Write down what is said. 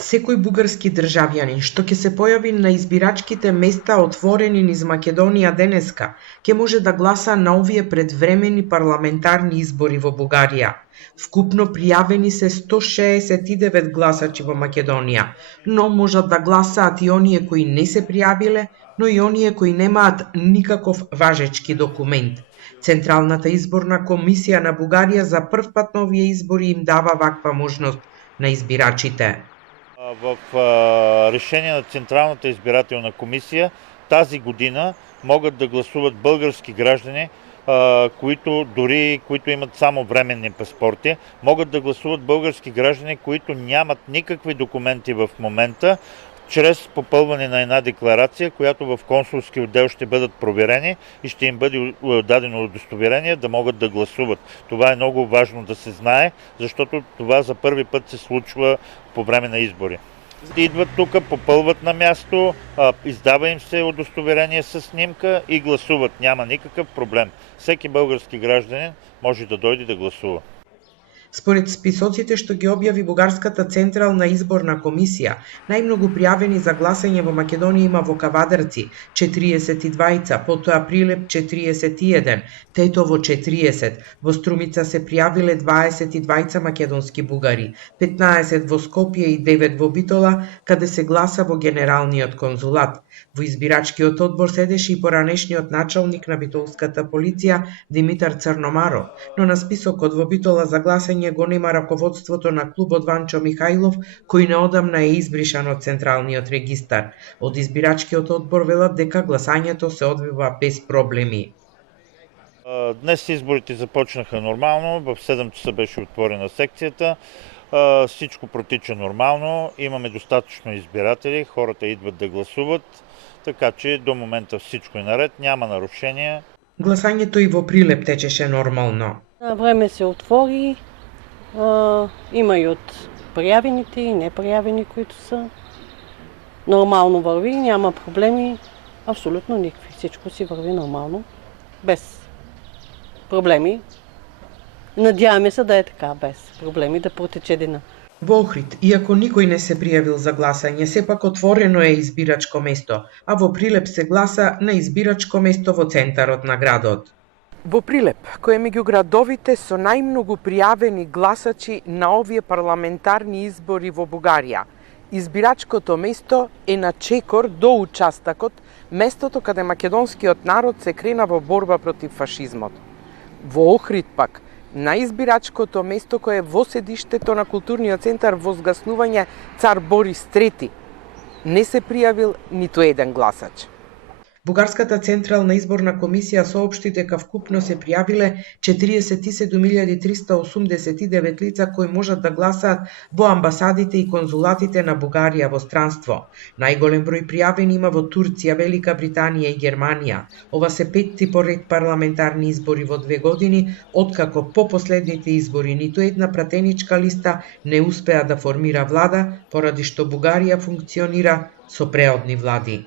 Секој бугарски државјанин што ќе се појави на избирачките места отворени низ Македонија денеска, ќе може да гласа на овие предвремени парламентарни избори во Бугарија. Вкупно пријавени се 169 гласачи во Македонија, но можат да гласаат и оние кои не се пријавиле, но и оние кои немаат никаков важечки документ. Централната изборна комисија на Бугарија за прв пат на овие избори им дава ваква можност на избирачите. В решение на Централната избирателна комисия тази година могат да гласуват български граждани, които имат само временни паспорти, могат да гласуват български граждани, които нямат никакви документи в момента, чрез попълване на една декларация, която в консулски отдел ще бъдат проверени и ще им бъде дадено удостоверение да могат да гласуват. Това е много важно да се знае, защото това за първи път се случва по време на избори. Идват тук, попълват на място, издава им се удостоверение с снимка и гласуват. Няма никакъв проблем. Всеки български гражданин може да дойде да гласува. Според списоците што ги објави Бугарската централна изборна комисија, најмногу пријавени за гласање во Македонија има во Кавадарци 42, потоа Прилеп 41, Тетово 40, во Струмица се пријавиле 22 македонски бугари, 15 во Скопје и 9 во Битола, каде се гласа во Генералниот конзулат. Во избирачкиот одбор седеше и поранешниот началник на битолската полиција Димитар Црномаров, но на списокот во Битола за гласање го нема раководството на клубот Ванчо Михајлов, кој неодамна е избришан од Централниот регистар. Од избирачкиот одбор велат дека гласањето се одвива без проблеми. Днес изборите започнаха нормално, в 7 часа беше отворена секцията, всичко протича нормално, имаме достатъчно избиратели, хората идват да гласуват, така че до момента всичко е наред, няма нарушения. Гласањето и во Прилеп течеше нормално. На време се отвори, има и от приявените и неприявени, които са. Нормално върви, няма проблеми, абсолютно никакви. Всичко си върви нормално, без проблеми. Надяваме се да е така, без проблеми, да протече дена. Во Охрид, иако никој не се пријавил за гласање, сепак отворено е избирачко место, а во Прилеп се гласа на избирачко место во центарот на градот. Во Прилеп, кој е меѓу градовите со најмногу пријавени гласачи на овие парламентарни избори во Бугарија, избирачкото место е на чекор до участакот, местото каде македонскиот народ се крена во борба против фашизмот. Во Охрид пак, на избирачкото место кое е во седиштето на културниот центар во згаснување Цар Борис III, не се пријавил ниту еден гласач. Бугарската централна изборна комисија соопшти дека вкупно се пријавиле 47.389 лица кои можат да гласаат во амбасадите и конзулатите на Бугарија во странство. Најголем број пријавени има во Турција, Велика Британија и Германија. Ова се петти поред парламентарни избори во 2 години, откако по последните избори ниту една пратеничка листа не успеа да формира влада, поради што Бугарија функционира со преодни влади.